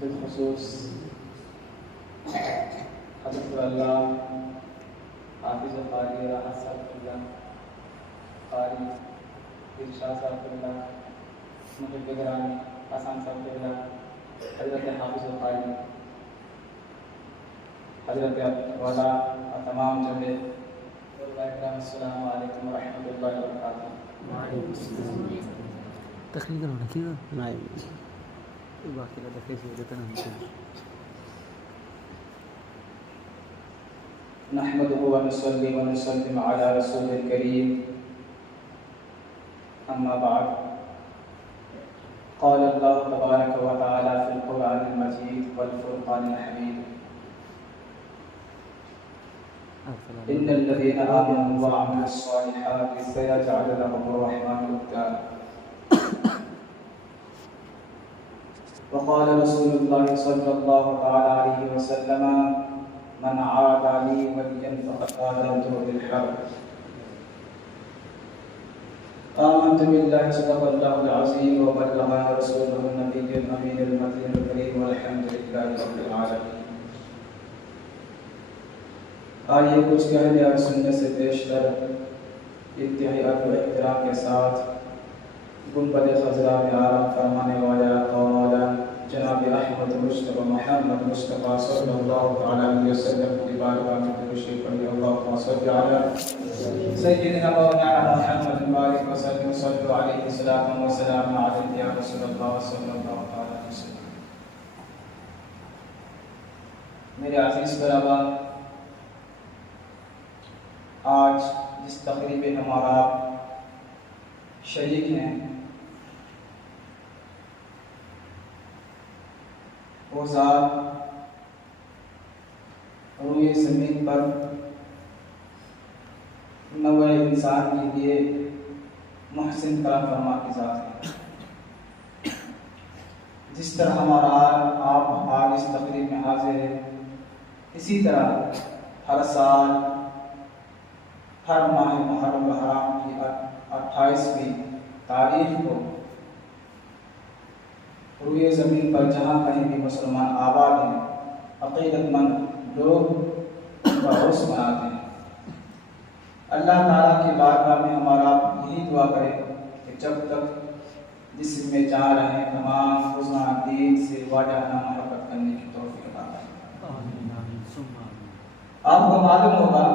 بالخصوص حضرت اللہ حافظ قاری راحت صاحب اللہ، قاری ارشاد صاحب اللہ، محب گرامی حسن صاحب اللہ، حضرت حافظ قاری، حضرت والا اور تمام جڑے السلام علیکم ورحمۃ اللہ وبرکاتہ۔ تخلیق ہونا چاہیے باقی کا تخلیق ہو جاتا ہے۔ نحمده ونصلي ونسلم على رسول الكريم، أما بعد، قال الله تبارك وتعالى في القرآن المجيد والفرقان الحميد: إن الذين آمنوا وعملوا الصالحات سيجعل لهم الرحمن ودا، وقال رسول الله صلى الله تعالى عليه وسلم: من عادى لي وليا فقد آذنته بالحرب۔ آمنت بالله صدق الله العظيم وبلغنا رسوله النبي الأمين المتين الكريم والحمد لله رب العالمين۔ آئیے کچھ کہہ دیا سننے سے پیشتر انتہائی ادب و احترام کے ساتھ گنبد خضرا میں آرام فرمانے والا قولا جناب احمد مصطفیٰ محمد مصطفیٰ صلی اللہ علیہ وسلم کی بارگاہ میں تشریف پڑھی۔ اللہم صل علی سیدنا مولانا محمد بارک وسلم صلی علیہ الصلوۃ والسلام علیک یا رسول اللہ صلی اللہ علیہ وسلم۔ میرے عزیز برابر، آج جس تقریب میں ہمارا شریک ہیں وہ ذات روئے زمین پر نوع انسان کے لیے محسن کرم فرما کی ذات ہے۔ جس طرح ہمارا آپ آج اس تقریب میں حاضر ہے، اسی طرح ہر سال ہر ماہ محرم الحرام کی 28ویں تاریخ کو روئے زمین پر جہاں کہیں بھی مسلمان آباد ہیں، عقیدت مند لوگ عرس مناتے ہیں۔ اللہ تعالیٰ کی بارگاہ میں ہمارا یہی دعا کرے کہ جب تک جسم میں جان رہے تمام حسن دین سے واجہانہ محبت کرنے کی توفیق عطا کرے۔ آپ کو معلوم ہوگا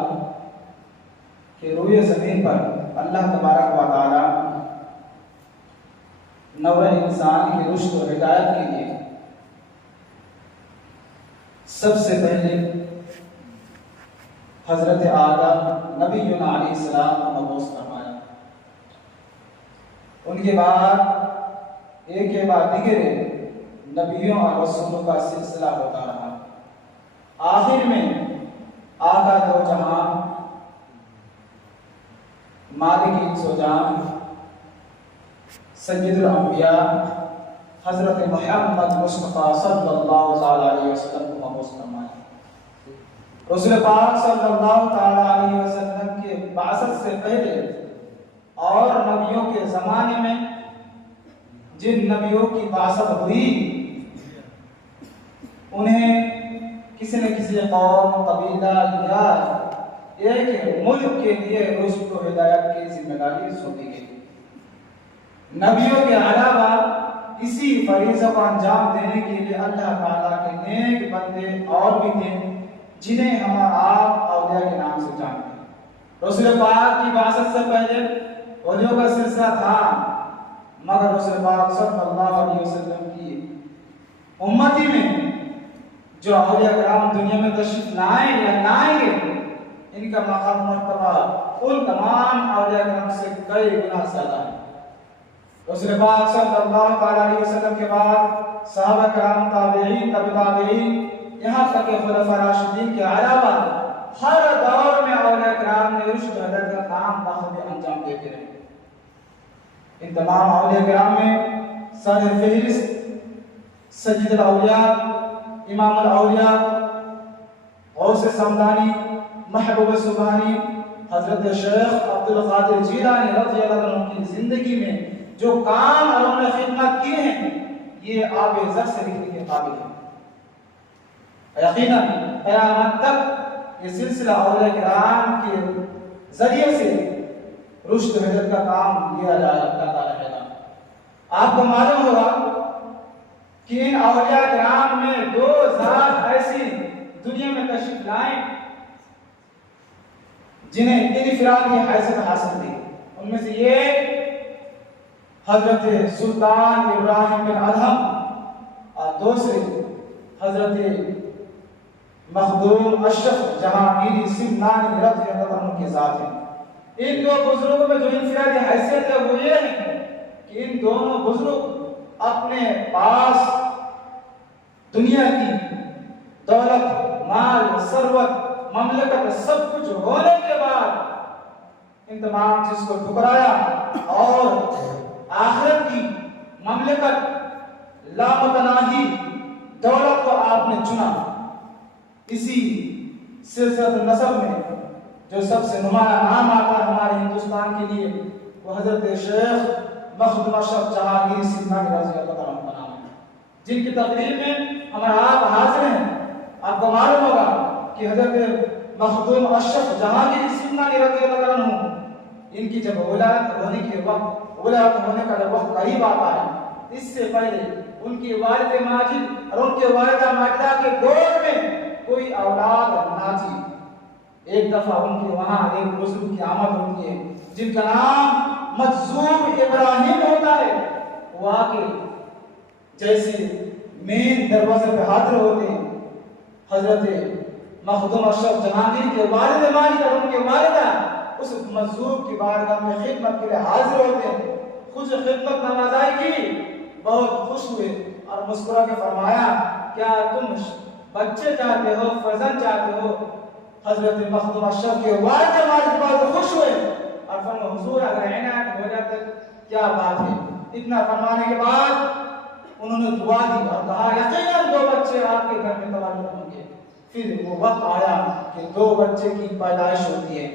کہ روئے زمین پر اللہ تبارک و تعالی نوع انسان کی رشد و ہدایت کے لیے سب سے پہلے حضرت آدم نبی علیہ السلام کو مبعوث فرمایا۔ ان کے بعد ایک کے بعد دیگر نبیوں اور رسولوں کا سلسلہ ہوتا رہا۔ آخر میں آقا دو جہاں مالک سوجان سید الانبیاء حضرت محمد مصطفیٰ صلی اللہ علیہ وسلم کو مبعوث فرمایا۔ رسول پاک صلی اللہ علیہ وسلم کے بعثت سے پہلے اور نبیوں کے زمانے میں جن نبیوں کی بعثت ہوئی انہیں کسی نہ کسی قوم، قبیلہ یا ایک ملک کے لیے رشد و ہدایت کی ذمہ داری سونپی گئی۔ نبیوں کے علاوہ اسی فریضہ کو انجام دینے کے لیے اللہ تعالیٰ کے نیک بندے اور بھی تھے جنہیں ہم آپ اولیاء کے نام سے جانتے ہیں۔ رسول پاک کی بعثت سے پہلے اولیاء کا سلسلہ تھا، مگر رسول پاک صلی اللہ علیہ وسلم کی امتی میں جو اولیاء کرام دنیا میں تشریف لائیں یا نہ آئیں گے، ان کا مقام مرتبہ ان تمام اولیاء کرام سے کئی گنا زیادہ ہے۔ رسول پاک صلی اللہ علیہ وسلم کے بعد صحابہ کرام، تابعین، تبع تابعین، یہاں تک کہ خلفاء راشدین کے علاوہ ہر دور میں اولیاء کرام نے رشد و ہدایت کا کام بخوبی انجام دیتے رہے۔ ان تمام اولیاء کرام میں سر فہرست سید الاولیاء، امام الاولیاء، غوث سمدانی، محبوب سبحانی، حضرت شیخ عبدالقادر جیلانی رضی اللہ عنہ کی زندگی میں جو کام انہوں نے خدمت کیے ہیں یہ آب زر سے لکھنے کے قابل ہے۔ یقیناً قیامت تک یہ سلسلہ اولیاء کرام کے ذریعے سے رشد و ہدایت کا کام لیا جاتا رہے گا۔ آپ کو معلوم ہوگا کہ ان اولیاء کرام میں دو ذات ایسی دنیا میں تشریف لائیں جنہیں انفرادی حیثیت حاصل تھی۔ ان میں سے ایک حضرت سلطان ابراہیم بن ادہم اور دوسرے حضرت مخدوم اشرف جہانگیری سمنانی رضی اللہ عنہ کے ذات ہیں۔ ان دو بزرگوں میں جو انفرادی حیثیت ہے وہ یہ ہے کہ ان دونوں بزرگ اپنے پاس دنیا کی دولت، مال، ثروت، مملکت سب کچھ ہونے کے بعد ان تمام چیز کو ٹھکرایا اور آخرت کی مملکت، لامتناہی دولت کو آپ نے چنا۔ اسی سلسلہ نسب میں جو سب سے نمایاں نام آتا ہے ہمارے ہندوستان کے لیے وہ حضرت شیخ مخدوم اشرف جہانگیری سمنانی رضی اللہ عنہ کا نام ہے، جن کی تقریب میں ہمارا آپ حاضر ہیں۔ آپ کو معلوم ہوگا کہ حضرت مخدوم اشرف جہانگیری سمنانی رضی اللہ عنہ ان کی جب ولادت ہونے کے وقت، ولادت ہونے کا جب وقت قریب آتا ہے، اس سے پہلے ان کی والد ماجد اور ان کے والدہ ماجدہ کے دور میں کوئی اولاد نہ تھی۔ ایک دفعہ ان کے وہاں ایک بزرگ کی آمد ہوتی ہے جن کا نام مجذوب ابراہیم ہوتا ہے۔ وہ آ کے جیسے مین دروازے پہ حاضر ہوتے ہیں، حضرت مخدوم اشرف جہانگیر کے والد ماجد اور ان کے والدہ اس مجذوب کی بارگاہ میں خدمت کے لیے حاضر ہوتے ہیں۔ کچھ خدمت نوازائی کی، بہت خوش ہوئے اور مسکرا کے فرمایا کیا تم بچے چاہتے ہو، فرزند چاہتے ہو؟ حضرت مخدوم اشرف کے والد ماجد بہت خوش ہوئے اور فرمایا حضور اگر عنایت ہو جاتا کیا بات ہے۔ اتنا فرمانے کے بعد انہوں نے دعا دی اور کہا یقیناً 2 بچے آپ کے گھر میں تولد ہوں گے۔ پھر وہ وقت آیا کہ 2 بچے کی پیدائش ہوتی ہے۔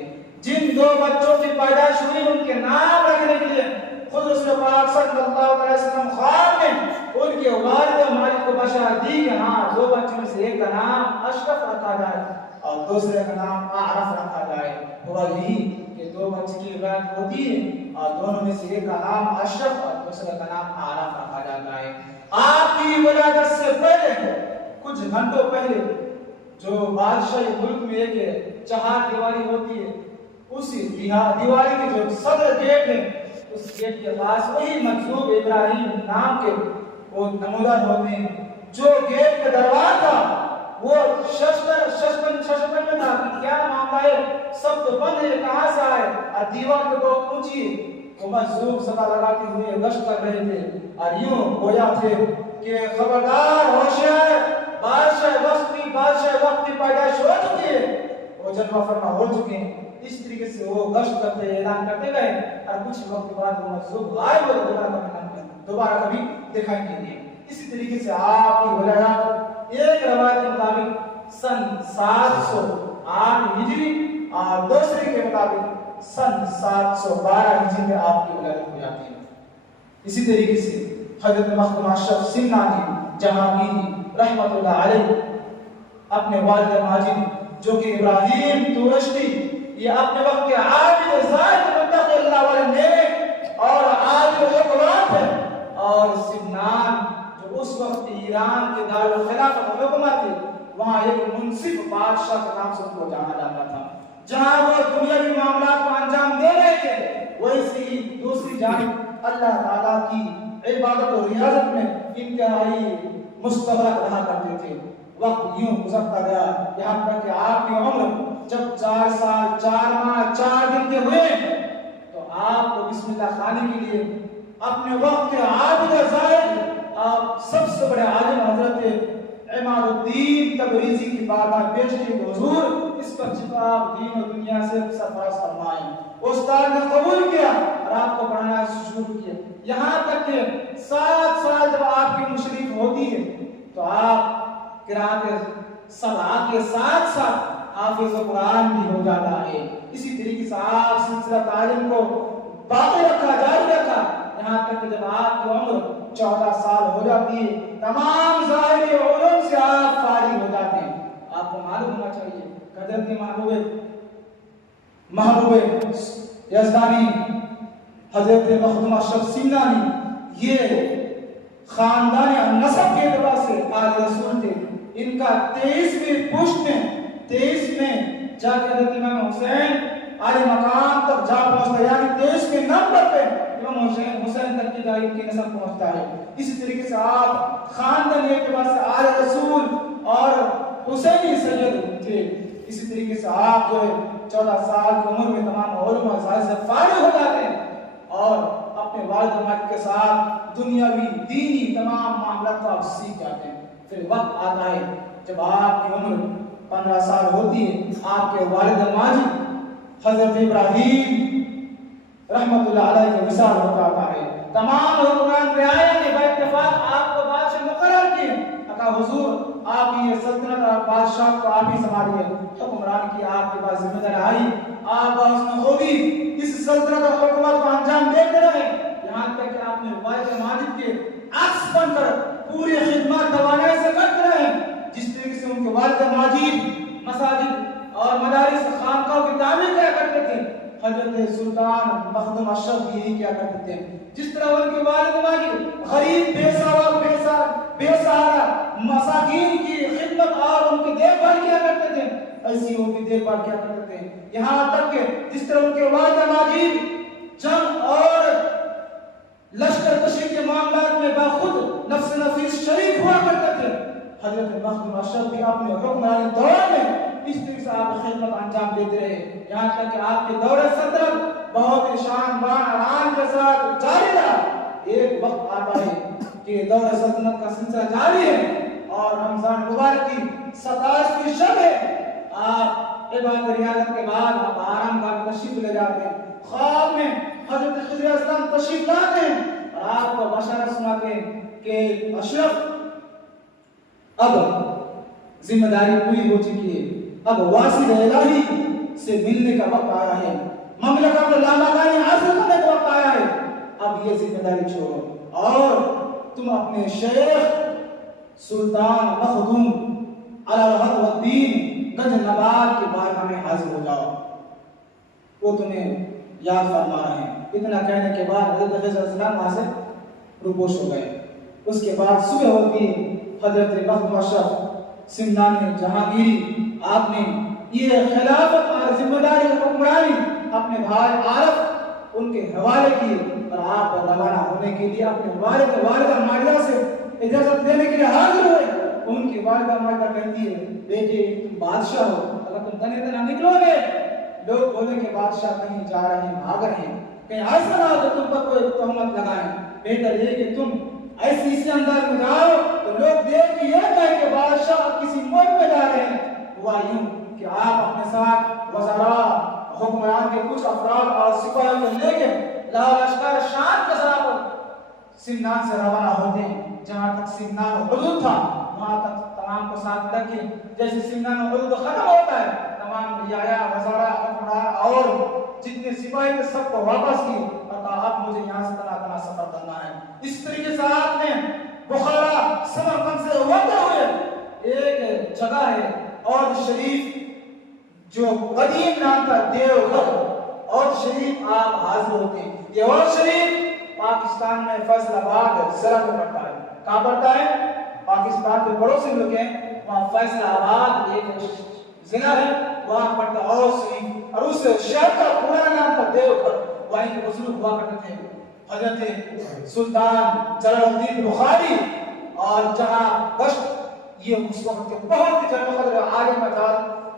جن 2 بچوں کی پیدائش ہوئی ان کے نام رکھنے کے لیے خود رسول پاک صلی اللہ علیہ وسلم خواب میں ان کے والد ماجد کو بشارت دی کہ ہاں 2 بچوں میں سے ایک کا نام اشرف رکھا جائے اور دوسرے کا نام اعرف رکھا جائے۔ ہوا یہی کہ 2 بچے کی ولادت ہوتی ہے اور دونوں میں سے ایک کا نام اشرف اور دوسرے کا نام اعرف رکھا جاتا ہے۔ آپ کی ولادت سے پہلے کچھ گھنٹوں پہلے جو بادشاہی ملک میں ایک چہار دیواری ہوتی ہے، اسی دیواری کے جو صدر گیٹ ہے اس گیٹ کے پاس وہی مجذوب ابراہیم نام کے وہ نمودار ہوتے ہیں۔ جو گیٹ کا دروازہ تھا وہ ششمن میں تھا کہ کیا معاملہ ہے، سب تو بند ہے، کہاں سے آئے، اور دیوار کو بہت اونچی ہے۔ وہ مجذوب صدا لگاتے ہوئے گشت کر رہے تھے اور یوں گویا تھے کہ خبردار ہوشیار، بادشاہ وقت کی پیدائش ہو چکی ہے، وہ جلوہ فرما ہو چکے ہیں۔ اس طریقے سے وہ گشت کرتے اعلان کرتے گئے اور کچھ وقت بعد وہ مجذوب غائب ہو دوبارہ کبھی دکھائی نہیں دیے۔ اسی طریقے سے آپ کی ولادت ایک روایت کے مطابق سن 708 ہجری اور دوسرے کے مطابق سن 712 ہجری میں آپ کی ولادت ہو جاتی ہے۔ اسی طریقے سے حضرت مخدوم اشرف سمنانی جہانگیری رحمت اللہ علیہ اپنے والد ماجد جو کہ ابراہیم تورشتی، یہ اپنے وقت کے عابد زاہد متقی اللہ والے نیک اور عابد حکمران تھے، اور سمنان جو اس وقت ایران کے دارالخلافت حکومت تھی وہاں ایک منصف بادشاہ کے نام سے ان کو جانا جاتا تھا۔ جہاں وہ دنیاوی معاملات کو انجام دے رہے تھے ویسے ہی دوسری جانب اللہ تعالیٰ کی عبادت و ریاضت میں انتہائی مستغرق رہا کرتے تھے۔ وقت یوں گزرتا گیا یہاں تک کہ آپ کی عمر جب 4 سال 4 ماہ 4 دن کے ہوئے تو آپ کو بسم اللہ خانی کے لیے اپنے وقت کے عابد زاہد آپ سب سے بڑے عالم حضرت عماد الدین تبریزی کی بارگاہ پیش کی کہ حضور اس پر جتاب دین و دنیا سے سرفراز فرمائیں۔ استاد نے قبول کیا اور آپ کو پڑھانا شروع کیا، یہاں تک کہ 7 سال جب آپ کی مشرف ہوتی ہے تو آپ قرآت سبع کے ساتھ ساتھ حافظ قرآن بھی ہو جاتا ہے۔ اسی طریقے سے آپ سلسلہ تعلیم کو باقی رکھا، جاری رکھا، یہاں تک کہ جب آپ کی عمر 14 سال ہو جاتی ہے، تمام ظاہری علوم سے آپ فارغ ہو جاتے ہیں۔ آپ کو معلوم ہونا چاہیے حضرت محبوب یزدانی، حضرت مخدوم اشرف سمنانی، یہ خاندان نسب کے اعتبار سے آل رسول تھے۔ ان کا 23ویں پشت میں 23 میں جا کے حضرت امام حسین عالی مقام تک جا پہنچتا ہے، یعنی 23ویں نمبر پہ امام حسین تک کی جائے کی نسب پہنچتا ہے۔ اسی طریقے سے آپ خاندان کے اعتبار سے آل رسول اور حسینی سید تھے۔ اسی طریقے سے آپ جو ہے 14 سال کی عمر میں تمام علوم ظاہر سے فارغ ہو جاتے ہیں اور اپنے والد والد کے ساتھ دنیاوی دینی تمام معاملات کو آپ سیکھ جاتے ہیں۔ پھر وقت آتا ہے جب آپ کی عمر 15 سال ہوتی ہے، آپ کے والد ماجد حضرت ابراہیم رحمت اللہ علیہ کے وصال ہوتا ہے۔ تمام حکمران رعایا نے باتفاق آپ کو بادشاہ مقرر کیے، کہا حضور آپ یہ سلطنت اور بادشاہ کو آپ ہی سنبھالیے۔ حکمران کی آپ کے پاس ذمہ داری آئی، آپ بحسن خوبی اس سلطنت اور حکومت کو انجام دیتے رہے، یہاں تک کہ آپ نے والد ماجد کے عکس بن کر پوری خدمات توانائی سے کرتے رہے۔ جس طریقے سے ان کے والد ماجد مساجد اور مدارس خانقاہوں کی تعمیر کیا کرتے تھے، حضرت سلطان مخدوم اشرف یہی کیا کرتے تھے۔ جس طرح ان کے والد ماجد غریب بے سہارا مساکین کی خدمت اور ان کی دیکھ بھال کیا کرتے تھے، ایسی ان کی دیکھ بھال کیا کرتے تھے۔ یہاں تک کہ جس طرح ان کے والد ماجد جنگ اور لشکر کشی کے معاملات میں باخود نفس نفیس شریک ہوا کرتے تھے، حضرت مخدوم اشرف بھی اپنے حکمرانی دور میں اس طرح سے آپ خدمت انجام دیتے رہے، یہاں تک کہ آپ کے دور سلطنت بہت ہی شان بان آرام کے ساتھ جاری رہا۔ ایک وقت آتا ہے کہ دور سلطنت کا سلسلہ جاری ہے اور رمضان مبارک کی 27ویں شب ہے، آپ عبادت ریاضت کے بعد آپ آرام گاہ میں تشریف لے جاتے ہیں۔ خواب میں حضرت خضر اسلام تشریف لاتے ہیں اور آپ کو بشارت سناتے ہیں کہ اشرف اب ذمہ داری پوری ہو چکی ہے، اب واسط الہی سے ملنے کا وقت آیا ہے، مملکت لامکانی حاصل کرنے کا وقت آیا ہے، اب یہ ذمہ داری چھوڑو اور تم اپنے شیخ سلطان مخدوم علی الحق والدین گنج نبات کی بارگاہ میں حاضر ہو جاؤ، وہ تمہیں یاد فرما رہے ہیں۔ اتنا کہنے کے بعد حضرت خضر السلام وہاں سے روپوش ہو گئے۔ اس کے بعد صبح ہوتی حضرت مخدوم اشرف سمنانی جہانگیری، آپ نے یہ خلافت اور ذمہ داری حکمرانی اپنے بھائی عارف ان کے حوالے کی اور آپ روانہ ہونے کے لیے اپنے والدہ ماجدہ سے اجازت لینے کے لیے حاضر ہوئے۔ ان کی والدہ ماجدہ کہتی ہے بیٹے تم بادشاہ ہو، اگر تم تنہ تنہ نکلو گے لوگ بولیں کہ بادشاہ کہیں جا رہے ہیں بھاگ رہے ہیں، کہیں ایسا نہ ہو تو تم پر کوئی تہمت لگائیں، بہتر یہ کہ تم ایسے اسی انداز میں جاؤ تو لوگ دیکھ کے یہ کہیں کہ بادشاہ کسی ملک میں جا رہے ہیں۔ ہوا یوں کہ آپ اپنے ساتھ وزراء حکمران کے کچھ افراد اور سپاہیوں کو لے کے لشکر شام کے ساتھ سمنان سے روانہ ہوتے ہیں۔ جہاں تک سمنان حدود تھا وہاں تک تمام کو ساتھ رکھے، جیسے سمنان حدود ختم ہوتا ہے تمام رعایا وزراء حکمران اور جتنے سپاہی تھے سب کو واپس کیے اور کہا اب مجھے یہاں سے تنہا سفر کرنا ہے۔ اس طریقے سے آپ نے بخارا سمرقند سے ہوتے ہوئے ایک جگہ ہے اور شریف جو قدیم نام تھا دیوگھر، اور شریف آپ حاضر ہوتے ہیں۔ یہ اور شریف پاکستان میں فیصل آباد ضلع میں پڑتا ہے۔ کہاں پڑتا ہے؟ پاکستان کے پڑوسی ملک ہیں، وہاں فیصل آباد ایک ضلع ہے، وہاں پڑتا ہے اور شریف، اور اس شہر کا پورا نام تھا دیوگھر۔ وہیں کے بزرگ ہوا کرتے تھے حضرت سلطان جلال الدین بخاری، اور جہاں گشت یہ اس وقت کے بہت ہی جلال قدر عالم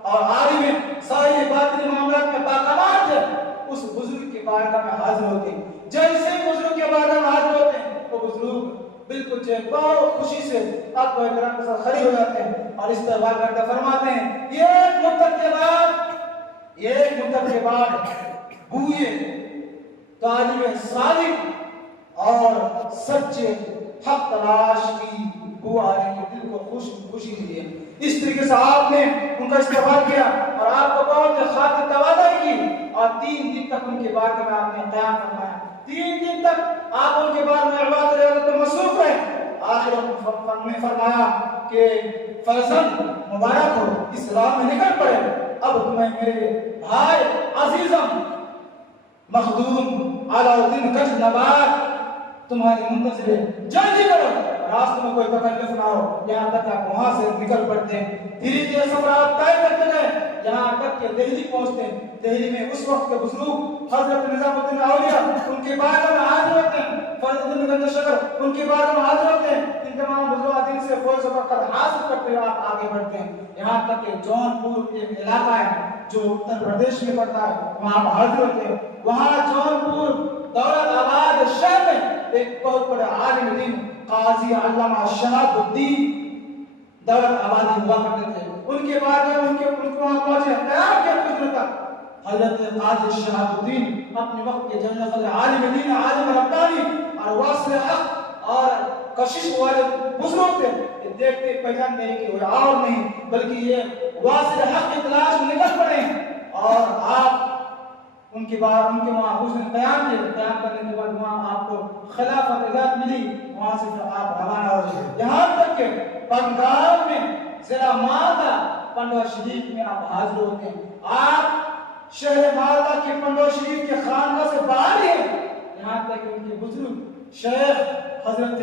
اور عالم سائر باطنی معاملات میں باکمال تھے، اس بزرگ کے بارگاہ میں حاضر ہوتے ہیں۔ جیسے بزرگ کے بارگاہ میں حاضر ہوتے ہیں وہ بزرگ بالکل بہت خوشی سے آپ کو احترام کے ساتھ کھڑے ہو جاتے ہیں اور استقبال کرتے فرماتے ہیں ایک مدت کے بعد بوئے طالب صادق اور سچے حق تلاش کی بو آ رہی ہے، دل کو خوشی ملی ہے۔ اس طریقے سے آپ نے ان کا استقبال کیا اور آپ کو بہت خاطر تواضع کی اور 3 دن تک ان کے بارگاہ میں آپ نے قیام فرمایا۔ 3 دن تک آپ ان کے بارے میں عبادت ریاضت میں مصروف رہے. آخر میں فرمایا کہ فرزند مبارک ہو، اس راہ میں نکل پڑے. اب تمہیں میرے بھائی عزیزم مخدوم علاء الدین گنج نبات تمہاری منتظر جلدی کرو، راستوں میں کوئی تکلیف نہ ہو. یہاں تک آپ وہاں سے نکل پڑتے ہیں. دھیرے دھیرے سفر آپ طے کرتے گئے، یہاں تک کہ دہلی پہنچتے ہیں. دہلی میں اس وقت کے بزرگ حضرت نظام الدین اولیاء ان کے بارے میں حاضر ہوتے ہیں. فرید الدین گنج شکر ان کے بارے میں حاضر ہوتے ہیں. ان تمام بزرگان سے فوج و برکت حاصل کرتے ہوئے آپ آگے بڑھتے ہیں. یہاں تک کہ جونپور ایک علاقہ ہے جو اتر پردیش میں پڑتا ہے، وہاں آپ حاضر ہوتے ہیں. وہاں جونپور دولت آباد شہر میں ایک بہت بڑے عالم دین قاضی علامہ شہاب الدین دولت آبادی ہوا کرتے تھے. ان کے بعد میں ان کے وہاں پہنچے قیام کے کچھ تک حضرت قاضی شہاب الدین اپنے وقت کے جنرل صدر عالم دین عالم ربانی اور واصل حق اور کشش والے بزرگ تھے. دیکھتے پہچان گئے کہ وہ اور نہیں بلکہ یہ واصل حق کی تلاش میں نکل پڑے ہیں. اور آپ ان کے وہاں حسن قیام کرنے کے بعد وہاں آپ کو خلافت اجازت ملی. وہاں سے پھر آپ روانہ ہوئے یہاں تک کہ بنگال میں ضلع مالدہ پنڈوا شریف میں آپ حاضر ہوتے ہیں. آپ شہر مالدہ کے پنڈوا شریف کے خانقاہ سے باہر ہیں. یہاں تک کہ ان کے بزرگ شیخ حضرت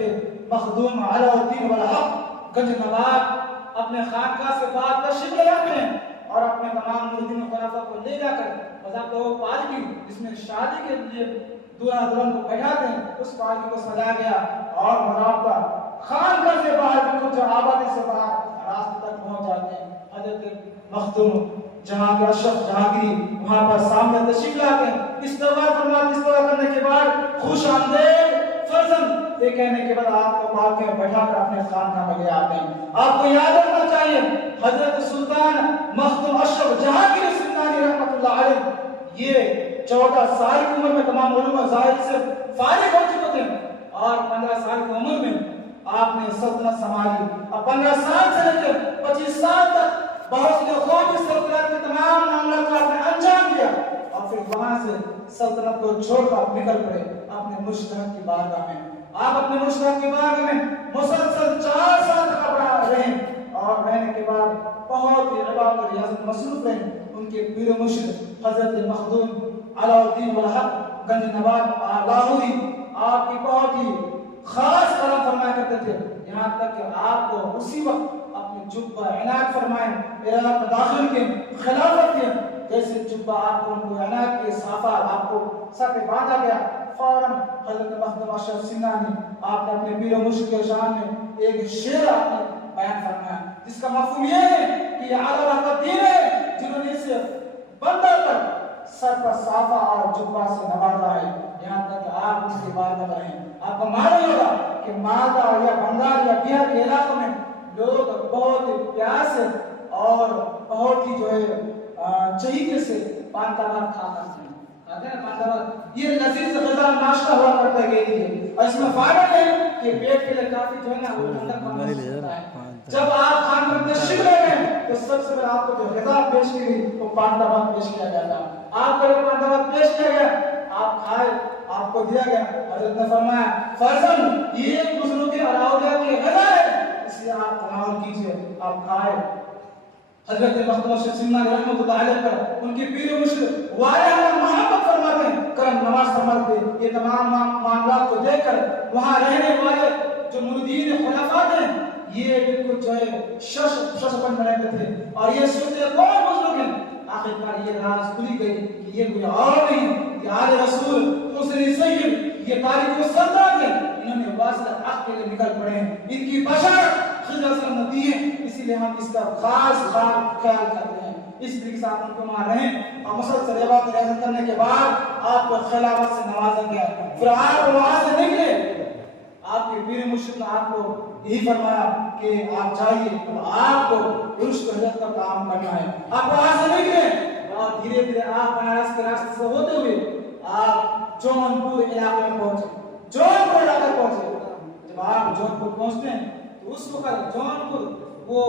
مخدوم علاء الدین والحق گنج نواب اپنے خانقاہ سے باہر تشریف لے آتے ہیں اور اپنے تمام مریدین و خلفاء کو لے جا کر وہ پالکی جس میں شادی کے لیے دولہا دلہن کو بیٹھاتے ہیں اس پالکی کو سجایا گیا اور باضابطہ خانقاہ سے باہر بالکل آبادی سے باہر راستے تک پہنچ جاتے ہیں. حضرت مخدوم جہانگیر اشرف جہانگیری وہاں پر سامنے تشریف لاتے ہیں. استغفار فرماتے ہیں. استغفار کرنے کے بعد خوش آمدید فرزند یہ کہنے کے بعد آپ کو پالکی میں بیٹھا کر اپنے خانقاہ میں لے آتے ہیں. آپ کو یاد رکھنا چاہیے حضرت سلطان مخدوم اشرف جہانگیری سلطانی رحمۃ اللہ علیہ یہ 14 سال کی عمر میں تمام علوم ظاہر سے فارغ ہو چکے تھے اور 15 سال کی عمر میں آپ نے سلطنت سنبھالی. اور 15 سال سے لے کر 25 سال تک بہت سے قومی سلطنت کے تمام معاملات کو آپ نے انجام دیا اور پھر وہاں سے سلطنت کو چھوڑ کر نکل پڑے اپنے مشتاق کی بارگاہ میں. آپ اپنے مشتاق کی بارگاہ میں مسلسل 4 سال تک آپ رہے اور رہنے کے بعد بہت ہی عبادت اور ریاضت مصروف رہے. ان کے پیر و مرشد حضرت مخدوم علاء الدین والحق گنج نواب لاہوری آپ کی بہت ہی خاص قلم فرمایا کرتے تھے. یہاں تک کہ آپ کو اسی وقت اپنے جبہ عنایت فرمائے عراق داخل کے خلافت کے جیسے جبہ آپ کو ان کو عنایت کے صافہ آپ کو سر پہ باندھا گیا فوراً حضرت مخدوم اشرف سنانی آپ نے اپنے پیر و مرشد کے شان میں ایک شعر آپ نے بیان فرمایا جس کا مفہوم یہ ہے کہ یہ اعلیٰ رحمت دین ہے جنہوں نے اسے بندہ پر سر پر صافہ اور جبہ سے نوازا ہے. یہاں تک کہ آپ اس کے بعد میں رہیں. آپ کو معلوم ہوگا کہ مالدہ یا بنگال یا بہار کے علاقوں میں لوگ بہت ہی پیار سے اور بہت ہی جو ہے چہیتے سے پانتا بھات کھاتے ہیں. یہ لذیذ غذا ناشتہ ہوا کرتا ہے کے لیے اور اس میں فائدہ ہے کہ پیٹ کے لیے کافی جو ہے نا وہ ٹھنڈک محسوس ہوتا ہے. جب آپ خان میں تشریف لے گئے تو سب سے پہلے آپ کو جو غذا پیش کی گئی وہ پانتا بھات پیش کیا جاتا. آپ کو پانتا بھات پیش کیا گیا آپ کھائے آپ کو دیا گیا. حضرت نے فرمایا فرزند یہ بزرگوں کے اور اولیاء کی غذا ہے اس لیے آپ تناول کیجئے آپ کھائے. حضرت مخدوم اشرف سنانی رحمۃ اللہ علیہ پر ان کے پیر و مرشد وارث محبت فرماتے ہیں کرم نواز فرماتے ہیں. یہ تمام معاملات کو دیکھ کر وہاں رہنے والے جو مریدین خلفاء ہیں یہ بالکل جو ہے شش بن رہتے تھے اور یہ سوچتے کون بزرگ ہیں. آخرکار یہ راز کھلی گئی کہ یہ کوئی اور نہیں یہ آل رسول حسن سید یہ تاریخ السلطنت ہے. انہوں نے واصل حق کے لیے نکل پڑے ہیں. ان کی بشارت خضر صلی اللہ علیہ وسلم اسی لیے ہم اس کا خاص خیال کرتے ہیں. اس طریقے سے آپ ان کو وہاں رہیں اور مسلسل عبادت ریاضت کرنے کے بعد آپ کو خلافت سے نوازا گیا. پھر آپ وہاں سے نکلے آپ کے پیر مرشد نے آپ کو یہی فرمایا کہ آپ جائیے آپ کو رشد و ہجرت کا کام کرنا ہے. آپ وہاں سے نکلے اور دھیرے دھیرے آپ بنارس کے راستے سے ہوتے ہوئے آپ جونپور علاقے میں پہنچے. جونپور علاقے پہنچے. جب آپ جونپور پہنچتے ہیں تو اس وقت جونپور وہ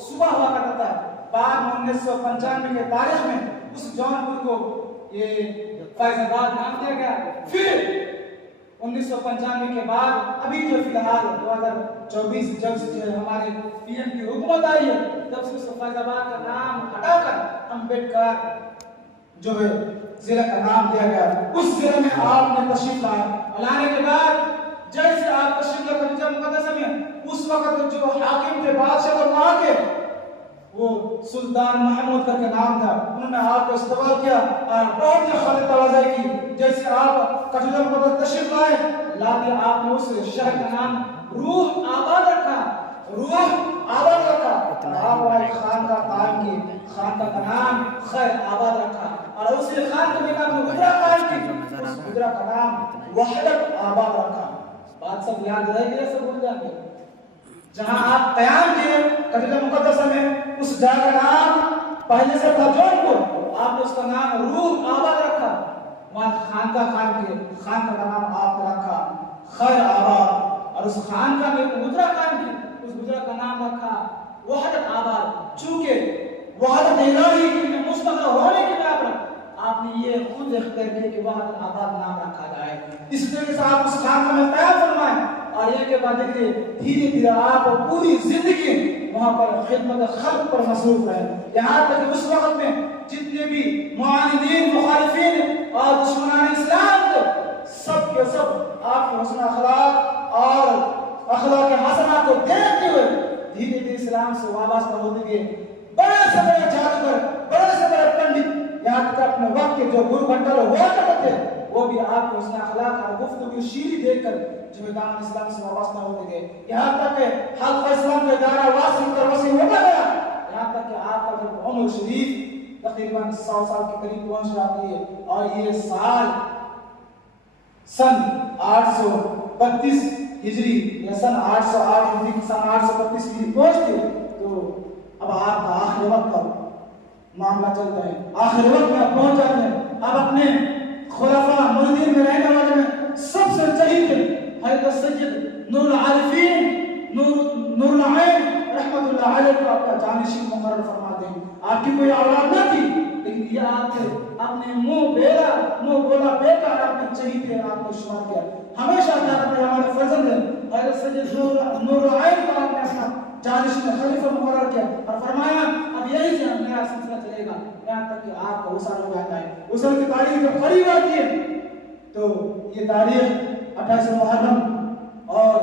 صبح ہوا کرتا تھا. بعد 1995 کے تاریخ میں اس جونپور کو یہ فیض آباد نام دیا گیا. پھر 1995 کے بعد ابھی جو فی الحال 2024 جب سے جو ہے ہمارے پی ایم کی حکومت آئی ہے، تب سے اس کو فیض آباد کا نام ہٹا کر امبیڈکر جو ہے ضلع کا نام دیا گیا۔ اس ضلع میں آپ نے تشریف لائے، لانے کے بعد جیسے آپ تشریف لے کر جب مقدس میں اس وقت جو حاکم تھے، بادشاہ تھے وہاں کے، وہ سلطان محمود کر کے نام تھا، انہوں نے آپ کو استقبال کیا اور بہت ہی خالد توازائی کی۔ جیسے آپ کٹھلا مقدس تشریف لائے، لاتے آپ نے اس شہر کا نام روح آباد رکھا، روح آباد رکھا، اور آپ وہاں خان کا قائم کی، خان کا نام خیر آباد رکھا، اور اسی خان کے بیٹا نے گجرا قائم کی، اس گجرا کا نام وحدت آباد رکھا۔ بات سب یاد رہے گی یا سب بھول جائیں گے؟ جہاں آپ قیام کیے کٹھلا مقدس میں، اس جگہ کا نام پہلے سے تھا جون پور، آپ نے اس کا نام روح آباد رکھا، وہاں خان کا قائم کیے، خان کا نام آپ نے رکھا خیر آباد، اور اس خان کا میں گجرا قائم کی، اس گجرا کا نام رکھا وحدت آباد، چونکہ وحدت الہی کی مستقر ہونے کی بنا پر آپ نے یہ خود اختیار کیا کہ وحدت آباد نام رکھا جائے۔ اس طریقے سے آپ اس خان کا میں قیام فرمائیں، اور یہ کے بعد دیکھیے دھیرے دھیرے آپ پوری زندگی وہاں پر خدمت خلق پر مصروف رہے، یہاں تک کہ اس وقت میں جتنے بھی معاندین، مخالفین اور دشمنان اسلام تھے، سب کے سب آپ کے حسن اخلاق اور اخلاق حسنہ کو دیکھتے ہوئے دھیرے دھیرے اسلام سے وابستہ ہوتے گئے۔ بڑے سے بڑے جادوگر، بڑے سے بڑے پنڈت، یہاں تک اپنے وقت کے جو گرو گھنٹال ہوا کرتے تھے، وہ بھی آپ کے حسن اخلاق اور گفتگو شیریں دیکھ کر جو دامن اسلام سے وابستہ ہوتے گئے، یہاں تک کہ حلقہ اسلام کا ادارہ واسع تر وسیع ہوتا گیا، یہاں تک کہ آپ کا جو عمر شریف تقریباً 100 سال کے قریب پہنچ جاتی ہے، اور یہ سال سن 832 ہجری یا سن 808 ہجری سن 832 ہجری پہنچتے، تو اب آپ کا آخر وقت کا معاملہ چلتا ہے، آخر وقت میں آپ پہنچ جاتے ہیں۔ اب اپنے خلفاء مریدین میں رہنے والے میں سب سے چہیتے حضرت سید نور العارفین نور العین رحمت اللہ علیہ کو اپنا جانشین مقرر فرماتے ہیں۔ آپ کی کوئی اولاد نہ تھی، لیکن یہ آپ کے اپنے منہ بولا بیٹا اور اپنے چہیتے آپ کو شمار کیا، ہمیشہ اللہ نے ہمارے فرزند ہیں حضرت سید نور العین کو آپ نے اپنا جانشین خلیفہ مقرر کیا، اور فرمایا اب یہی سے نیا سلسلہ چلے گا یہاں تک کہ آپ کا وصال ہو جاتا ہے۔ وصال کی تاریخ جب قریب آتی ہے تو یہ تاریخ 28 محرم، اور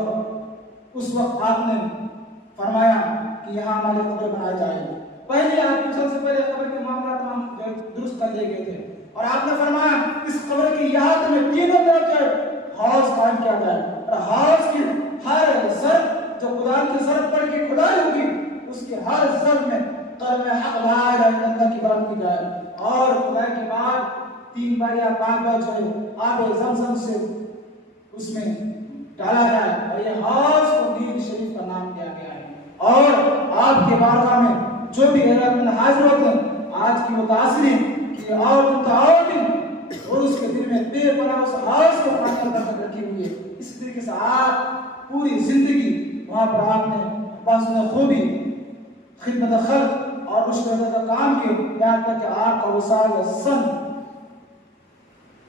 اس وقت آپ نے فرمایا کہ یہاں ہماری قبر بنائی جائے۔ پہلے آپ کی سب سے پہلے قبر کے معاملات ہم درست کر دیے گئے تھے، اور آپ نے فرمایا اس قبر کی یاد میں تینوں طرف جو حوض قائم کیا جائے، اور حوض کی ہر زر جو قرآن کی ضرب پڑھ کے کھدائی ہوگی، اس کے ہر ضرب میں کلمہ حق لا الہ الا اللہ کی بات کی جائے، اور کھدائی کے بعد 3 بار یا 5 بار جو ہے آب زمزم سے اس میں ڈالا جائے، اور یہ حوض کو نیل شریف کا نام دیا گیا ہے۔ اور آپ کے بارگاہ میں جو بھی حضرات میں حاضر ہوتے ہیں، آج کی متاثرین کہ اور اور اس کے دل میں بے پناہ اس حوض کو پانی کا برکت رکھی ہوئی ہے۔ اس طریقے سے آپ پوری زندگی وہاں پر آپ نے بحسن خوبی خدمت خلق اور رشد کا کام کیا، یہاں تک کہ آپ کا وصال سن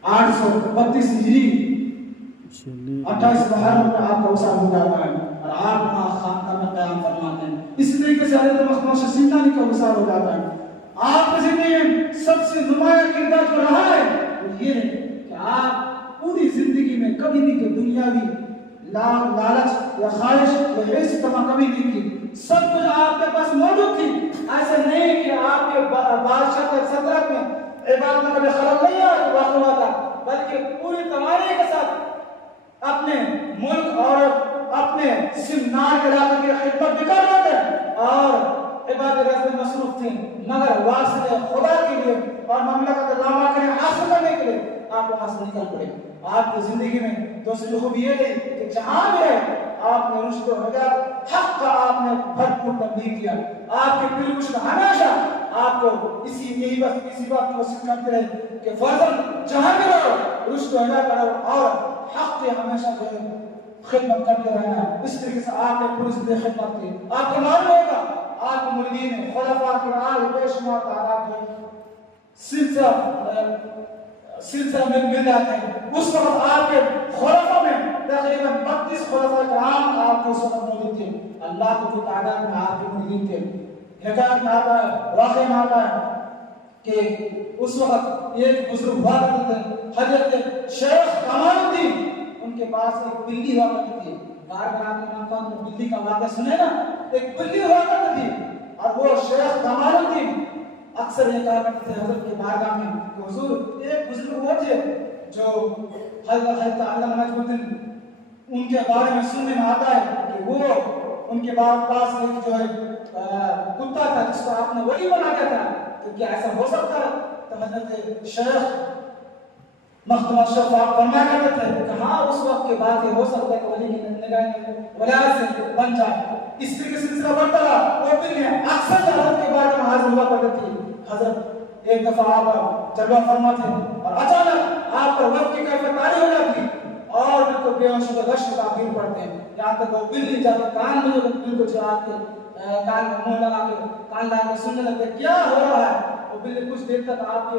832 ہجری 28 محرم میں آپ کا وصال ہو جاتا ہے، اور آپ وہاں خانقاہ میں قیام فرماتے ہیں۔ اس طریقے سے حضرت مخدوم سندانی کا وصال ہو جاتا ہے۔ آپ کی زندگی میں سب سے نمایاں کردار جو رہا ہے وہ یہ ہے کہ آپ پوری زندگی میں کبھی بھی کہ دنیاوی لالچ یا خواہش یا حرص کبھی نہیں کی، سب کچھ آپ کے پاس موجود تھی۔ ایسا نہیں کہ آپ کے بادشاہ کے سلطنت میں عبادت میں کبھی خلل نہیں واقع ہوا تھا، بلکہ پوری تماری کے ساتھ اپنے ملک اور اپنے سمنار علاقے کی خدمت بھی کر رہے تھے، اور عبادت رسم مصروف تھے، مگر واسطے خدا کے لیے اور مملکت اللہ کے حاصل کرنے کے لیے آپ وہاں سے نکل پڑے۔ آپ کی زندگی میں دوسری خوبی یہ ہے کہ جہاں بھی رہے آپ نے رشد و ہدایت حق کا آپ نے بھرپور تبلیغ کیا۔ آپ کے پیر مشن ہمیشہ آپ کو اسی بات کی وصیت کرتے رہے کہ فرزند جہاں بھی رہو رشد و ہدایت کرو اور حق کے ہمیشہ جو ہے خدمت کرتے رہنا۔ اس طریقے سے آپ نے پوری زندگی خدمت کی۔ آپ کو معلوم ہوگا آپ کے مریدین خلفاء کرام بے شمار تعداد جو سلسلہ سلسلہ میں مل جاتے ہیں. اس وقت آپ کے خلفاء میں تقریباً 32 خلفاء کرام آپ کے اس وقت موجود تھے. اللہ کی تعداد میں آپ کے موجود تھے. حکایت میں آتا ہے, واقعہ میں آتا ہے کہ اس وقت ایک بزرگ ہوا کرتے تھے, حضرت شیخ کمال الدین. ان کے پاس ایک بلی ہوا کرتی تھی. بار بار آپ نے نام کا بلی کا واقعہ سنے نا, ایک بلی ہوا کرتی تھی. اور وہ شیخ کمال الدین اکثر یہ کہا کرتے تھے حضرت کے بارگاہ میں کہ حضور ایک بزرگ وہ تھے جو حضرت علامہ نجم الدین ان کے بارے میں سننے میں آتا ہے کہ وہ ان کے پاس ایک جو ہے کتا تھا جس کو آپ نے ولی بنا دیا تھا. تو کیا ایسا ہو سکتا ہے؟ تو حضرت شیخ مختوم اشرف آپ فرمایا کرتے تھے کہ ہاں اس وقت کے بعد یہ ہو سکتا ہے کہ ولی کی نگاہ میں ولایت سے بن جائے. اس طریقے سے سلسلہ بڑھتا رہا. وہ بلی اکثر حضرت کے بارے میں حاضر ہوا کرتی تھی. حضرت ایک دفعہ آپ جلوہ فرما تھے اور اچانک آپ پر وقت کی کیفیت طاری ہو جاتی اور بالکل بے ہوش و غش تعبیر پڑتے ہیں. یہاں تک وہ بلی جا کے کان میں بالکل چلا کے کان میں منہ لگا کے کان لگا کے سننے لگتے کیا ہو رہا ہے. وہ بلی کچھ دیر تک آپ کے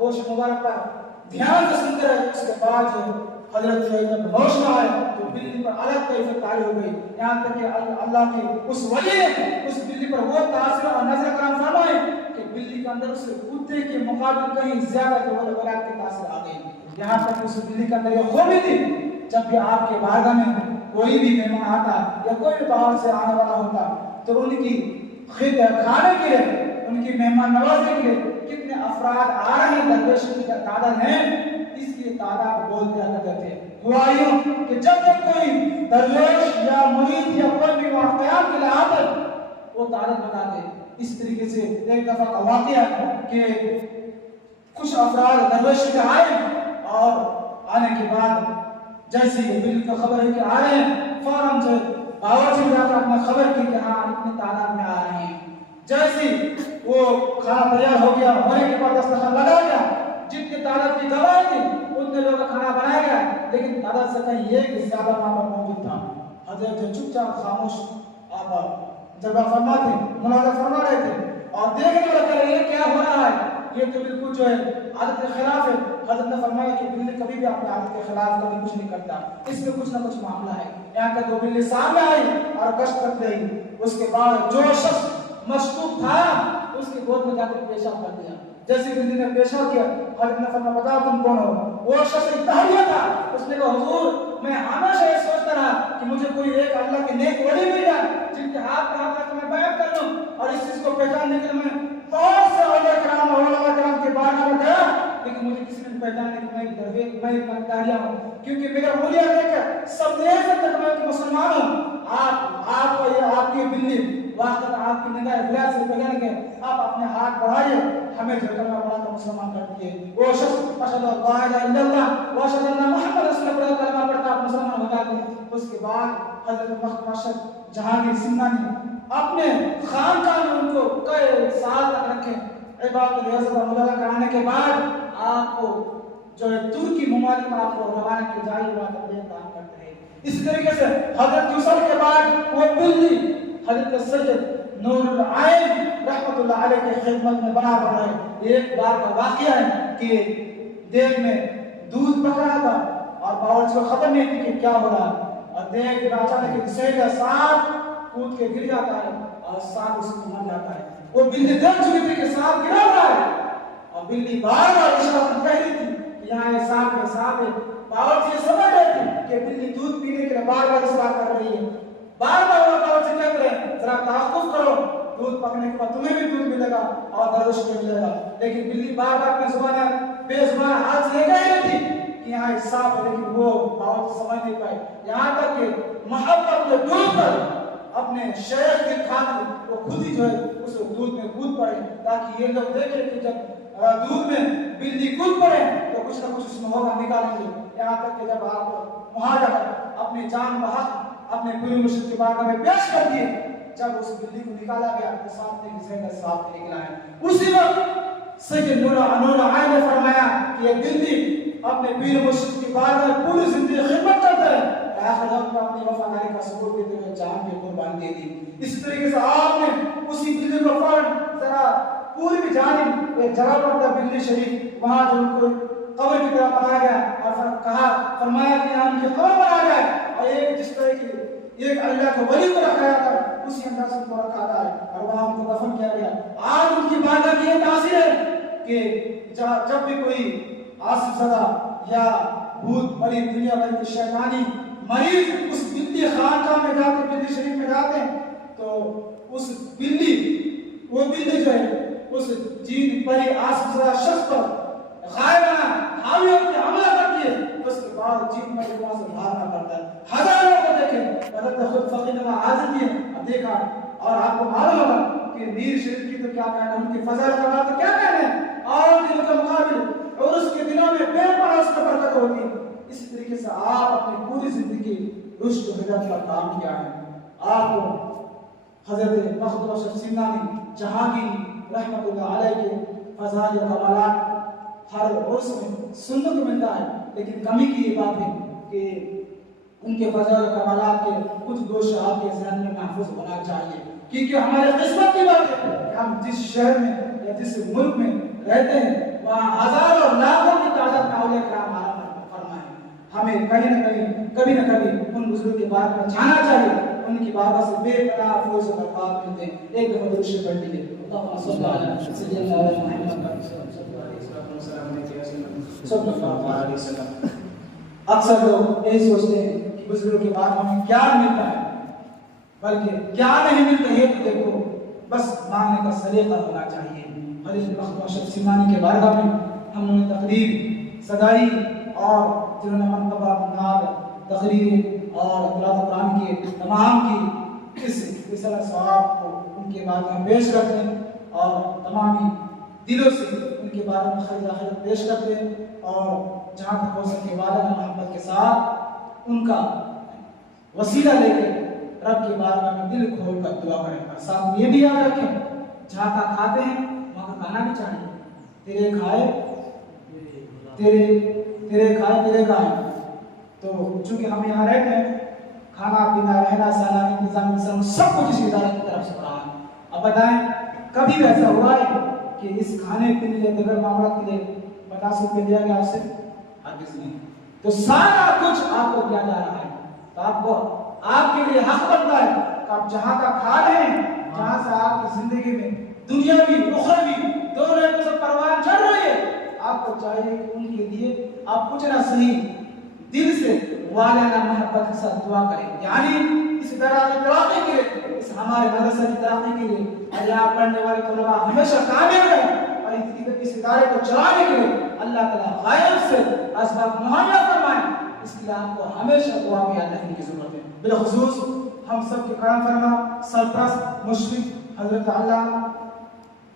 گوشت مبارک پر دھیان سے سنتے رہے. اس کے بعد جو حضرت جو جب ہوش میں آئے تو بلی پر الگ کیفیت طاری ہو گئی. یہاں تک کہ اللہ کے اس ولی نے اس بلی پر وہ تاثر اور نظر کرم فرمائے کہ بلی کے اندر اس کتے کے مقابل کہیں زیادہ جو ولایت کی تاثر آ گئی. یہاں تک اس بلی کے اندر یہ خوبی تھی جب بھی آپ کے بارگاہ میں کوئی بھی مہمان آتا یا کوئی بھی باہر سے آنے والا ہوتا تو ان کی کھانے کے لیے, ان کی مہمان نوازی کے لیے کتنے افراد آ رہے ہیں, درویشوں کی تعداد ہے, اس کی تعداد بول دیا کرتے تھے. ہوا یوں کہ جب تک کوئی درویش یا مرید یا کوئی بھی قیام کے لیے آتا وہ تعداد بتاتے. اس طریقے سے ایک دفعہ کا واقعہ کہ کچھ افراد درویش کے آئے اور آنے کے بعد جیسے بلی کو خبر ہے کہ آ رہے ہیں فوراً جو باورچی جا کر اپنا خبر کی کہ ہاں اتنے تعداد میں آ رہے ہیں. جیسے وہ کھانا تیار ہو گیا, ہونے کے بعد دسترخوان لگا گیا, جتنی تعداد کی گواہی تھی اتنے لوگوں کا کھانا بنایا گیا, لیکن تعداد سے کہیں یہ کہ زیادہ وہاں پر موجود تھا. حضرت جو چپ چاپ خاموش آپ جب فرما تھے مناظر فرما رہے تھے اور دیکھنے لگا کہ یہ کیا ہو رہا ہے, یہ تو بالکل جو ہے عادت کے خلاف ہے. حضرت نے فرمایا کہ بلی کبھی بھی اپنے عادت کے خلاف کبھی کچھ نہیں کرتا, اس میں کچھ نہ کچھ معاملہ ہے. یہاں تک وہ بلی سامنے آئی اور گشت کرتے رہی. اس کے بعد جو شخص مشکوک تھا اس کی گود میں جا کر پیشاب کر دیا. جیسے بلی نے پیشاب کیا حضرت نے فرمایا بتاؤ تم کون ہو. وہ شخص اتحادیہ تھا. اس نے کہا حضور میں ہمیشہ یہ سوچتا رہا کہ مجھے کوئی ایک اللہ کے نیک ولی مل جائے جن کے ہاتھ میں آ کر میں بیعت کر لوں, اور اس چیز کو پہچاننے کے لیے میں بہت سے اولیاء کرام اور علماء کرام کے بارے میں گیا, لیکن مجھے کسی نے پہچانے کہ میں درویش میں ایک مقداریہ ہوں, کیونکہ میرا اولیاء دیکھ کر سب نے ایسے تک میں کہ مسلمان ہوں. آپ کو یہ آپ کی بلی واقعہ آپ کی نگاہ ولایت سے پہچان کے آپ اپنے ہاتھ بڑھائیے, ہمیں جو کلمہ پڑھا تو مسلمان کر دیے. وہ شخص اشہد ان لا الہ الا اللہ و اشہد ان محمد رسول اللہ کلمہ پڑھتا آپ مسلمان ہو جاتے ہیں. اس کے بعد حضرت مخمشد جہانگیر سنگھا نے اپنے خانقاہ میں ان کو کئی سال تک رکھے. عبادت ریاضت اور مطالعہ کرانے کے بعد آپ کو جو ہے ترکی ممالک میں آپ کو روانہ کی جائے عبادت یہ کام کرتے رہے. اس طریقے سے حضرت یوسف کے بعد وہ بلی حضرت سید نور العین رحمت اللہ علیہ کی خدمت میں بنا رہے. ایک بار کا واقعہ ہے کہ دیگ میں دودھ پک رہا تھا اور باورچی کو خبر نہیں تھی کہ کیا ہو رہا ہے, اور دیگ میں اچانک سید کا سانپ کود کے گر جاتا ہے اور سانپ اس کو مر جاتا ہے. وہ بلی دیکھ چکی تھی کہ سانپ گرا ہوا ہے اور بلی بار بار اشارہ کر رہی تھی کہ یہاں یہ سانپ ہے سانپ ہے. باورچی سمجھ رہی تھی کہ بلی دودھ پینے کے لیے بار بار اشارہ کر رہی ہے. بار بار وہ باورچی کہہ رہے ہیں ذرا تحفظ کرو, دودھ پکنے کے بعد تمہیں بھی دودھ ملے گا اور درویش کو ملے گا. لیکن بلی بار بار اپنی زبان بے زبان ہاتھ سے لے گئی تھی کہ یہاں ایک سانپ ہے, لیکن وہ باورچی سمجھ نہیں پائے. یہاں تک کہ محبت میں ڈوب کر اپنے شیخ کے خاطر وہ خود ہی جو ہے اس دودھ میں کود پڑے تاکہ یہ لوگ دیکھیں کہ جب دودھ میں بلی کود پڑے تو کچھ نہ کچھ اس میں ہوگا نکالیں گے. یہاں تک کہ جب آپ وہاں جا کر اپنی جان بحق اپنے پیر مرشد کے بارگاہ میں پیش کر دیے, جب اس بلی کو نکالا گیا تو ساتھ میں زندہ صاحب نکلا ہے. اسی وقت سید نور العین نے فرمایا کہ یہ بلی اپنے پیر مرشد کے بارگاہ میں پوری زندگی خدمت کرتا ہے, آخر وقت میں اپنی وفاداری کا ثبوت دیتے ہوئے جان کی قربان دے دی. اس طریقے سے آپ نے اسی بلی کو فوراً ذرا پوری بھی جانب ایک جگہ پر تھا بلی شریف, وہاں جو ان کو قبر کی طرح بنایا گیا اور کہا فرمایا کہ یہاں ان کی قبر بنا جائے اور ایک جس طرح کی ایک اللہ کے ولی کو رکھا جاتا ہے اسی انداز سے کو رکھا جائے اور وہاں ان کو دفن کیا گیا. آج ان کی بارگاہ کی یہ تاثیر ہے کہ جب بھی کوئی آصف زدہ یا بھوت بڑی دنیا بھر کی شیطانی مریض اس بلی خانقاہ میں جاتے بلی شریف میں جاتے ہیں تو اس بلی وہ بلی جو ہے اس جین پری آصف زدہ شخص پر غائبانہ حاویوں پہ حملہ کرتی ہے اس کے بعد جین پری وہاں سے بھاگنا پڑتا ہے. ہزاروں کو دیکھیں حضرت خود فقیر نے حاضر کیے اب دیکھا اور آپ کو معلوم ہوگا کہ میر شریف کی تو کیا کہنا ہے ان کی فضائل کا بات تو کیا کہنا ہے اور دن کے مقابل اور اس کے دنوں میں بے پناہ اس میں برکت ہوتی ہے. اسی طریقے سے آپ اپنی پوری زندگی رشد و ہدایت کا کام کیا ہے. آپ کو حضرت مخدوم اشرف سمنانی جہانگیر رحمۃ اللہ علیہ کے فضائل و کمالات ہر عرص میں سننے کو ملتا ہے لیکن کمی کی یہ بات ہے کہ ان کے فضائل و کمالات کے کچھ گوشے آپ کے ذہن میں محفوظ ہونا چاہیے کیونکہ ہمارے قسمت کی بات ہے کہ ہم جس شہر میں یا جس ملک میں رہتے ہیں وہاں ہزاروں لاکھوں کی تعداد میں اولیاء کرام فرمائے. ہمیں کہیں نہ کہیں کبھی نہ کبھی ان بزرگوں کے بارے میں جانا چاہیے. ان کی بارگاہ سے بے پناہ فیض و برکات ملتے ہیں. ایک دفعہ درود شریف پڑھ لیجیے. اللهم صل على سيدنا محمد صلی اللہ علیہ وسلم. اکثر لوگ یہی سوچتے ہیں کہ بزرگوں کے بعد ہمیں کیا ملتا ہے بلکہ کیا نہیں ملتا یہ تو دیکھو بس مانگنے کا سلیقہ ہونا چاہیے. حضرت مخدوم اشرف سمنانی کے بارگاہ میں ہم نے تقریب سدائی اور جنہوں نے منقبہ نعت تقریر اور تلاوت قرآن کی تمام کی اس رسالہ ثواب کو ان کے بارگاہ میں پیش کرتے ہیں اور تمامی دلوں سے ان کے بارے میں خیر آخرت پیش کرتے ہیں اور جہاں تک ہو سکے وعدہ محبت کے ساتھ ان کا وسیلہ لے کے رب کے بارگاہ میں دل کھول کر دعا کریں. اور ساتھ یہ بھی یاد رکھیں جہاں کا کھاتے ہیں وہاں کا کھانا بھی چاہیے. تیرے کھائے تیرے کھائے. تو چونکہ ہم یہاں رہتے ہیں کھانا پینا رہنا سالانہ انتظام سب کچھ اس ادارے کی طرف سے ہو رہا ہے. اب بتائیں کبھی بھی ایسا ہوا ہے کہ اس کھانے پینے یا دیگر معاملات کے لیے 50 روپے دیا گیا آپ سے؟ ہرگز نہیں. تو سارا کچھ آپ کو دیا جا رہا ہے. تو آپ کو آپ کے لیے حق بنتا ہے کہ آپ جہاں کا کھا رہے ہیں جہاں سے آپ کی زندگی میں دنیاوی اخروی دونوں ایک سے پروان چڑھ رہی ہے آپ کو چاہیے کہ ان کے لیے آپ کچھ نہ صحیح دل سے والدہ محبت کے ساتھ دعا کریں. یعنی اس ادارہ کی ترقی کے لیے اس ہمارے مدرسے کی ترقی کے لیے اور یہاں پڑھنے والے طلباء ہمیشہ کامیاب رہیں اور اس ادارے کو چلانے کے لیے اللہ تعالیٰ غائب سے اسباب مہیا فرمائیں. اس لیے آپ کو ہمیشہ دعا میں یاد رکھنے کی ضرورت ہے. بالخصوص ہم سب کے کرم فرما سرپرست مشرف حضرت علامہ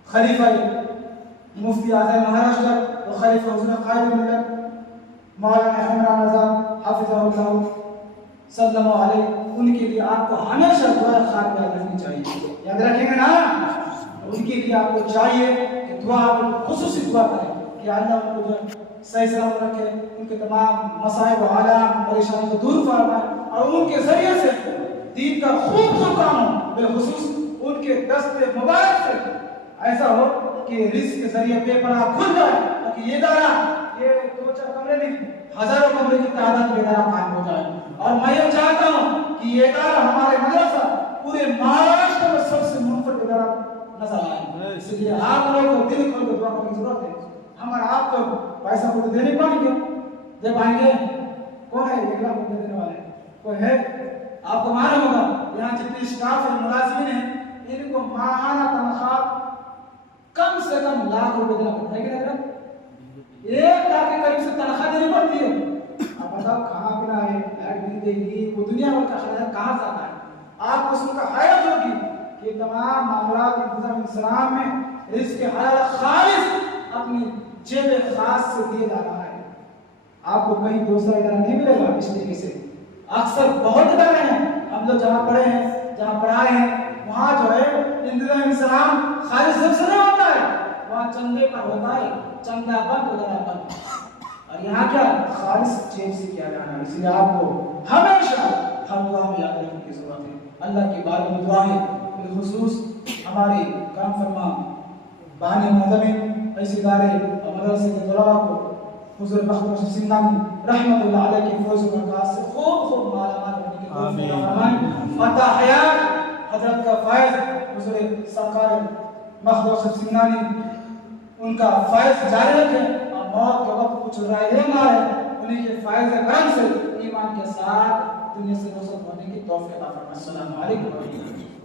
خلیفہ مفتی اعظم مہاراشٹر و خلیفہ حضور قائد ملت مولانا عمران آزاد حافظہ اللہ صلی اللہ علیہ ان کے لیے آپ کو ہمیشہ دعا خیر یاد رکھنی چاہیے. یاد رکھیں گے نا ان کے لیے آپ کو چاہیے کہ دعا خصوصی دعا کریں کہ اللہ ان کو جو صحیح سلامت رکھے ان کے تمام مصائب و آلام پریشانی کو دور فرمائے اور ان کے ذریعے سے دین کا خوب کام ہو. بالخصوص ان کے دست مبارک سے ایسا ہو کہ رزق کے ذریعے بے پناہ کھل جائے تاکہ یہ ادارہ یہ 2-4 کمرے نہیں ہزاروں کمرے کی تعداد میں ادارہ قائم ہو جائے. اور میں یہ چاہتا ہوں کہ یہ ادارہ ہمارے مدرسہ پورے مہاراشٹر میں سب سے منفرد ادارہ نظر آئے. اس لیے آپ لوگوں کو دل کھول کر دعا کرنے کی ضرورت ہے. ہم اور آپ تو پیسہ کو دے نہیں پائیں گے. دے پائیں گے؟ کون ہے 1 لاکھ روپے دینے والے؟ کوئی ہے؟ آپ کو معلوم ہوگا یہاں جتنے اسٹاف اور ملازمین ہیں ان کو ماہانہ تنخواہ کم سے کم 1 لاکھ روپے دینا پڑتا ہے کہ نہیں؟ 1 لاکھ کے قریب سے تنخواہ دینی پڑتی ہے. آپ بتاؤ کھانا پینا ہے لائٹ بل دے گی وہ دنیا بھر کا خرچہ کہاں سے آتا ہے؟ آپ کو اس کا حیرت ہوگی کہ تمام معاملات انتظام اسلام میں رزق حلال خالص اپنی جیب خاص سے دیے جا رہا ہے. آپ کو کہیں دوسرا ادارہ نہیں ملے گا. اس طریقے سے اکثر بہت ادارے ہیں ہم لوگ جہاں پڑھے ہیں جہاں پڑھائے ہیں وہاں جو ہے انتظام اسلام خالص جب سے نہیں ہوتا ہے وہاں چندے پر ہوتا ہے چندہ بند ادارہ بند اور یہاں کیا خالص جیب سے کیا جانا ہے. اس لیے آپ کو ہمیشہ ہر دعا میں یاد رکھنے کی ضرورت ہے. اللہ کی بارگاہ میں دعائیں بالخصوص ہمارے کرم فرما بانی محترم اس ادارے اور مدرسے کے طلباء کو حضور مخدوم سنگانی رحمت اللہ علیہ کی فوز و برکات سے خوب مالا مال ہونے کی توفیق عطا فرمائیں. اور تا حیات حضرت کا فیض حضور سرکار مخدوم سنگانی ان کا فیض جاری رکھیں اور موت کے وقت کچھ رائے مار ہے انہیں کے فیض کرم سے ایمان کے ساتھ دنیا سے رخصت ہونے کی توفیق عطا فرمائیں. السلام علیکم.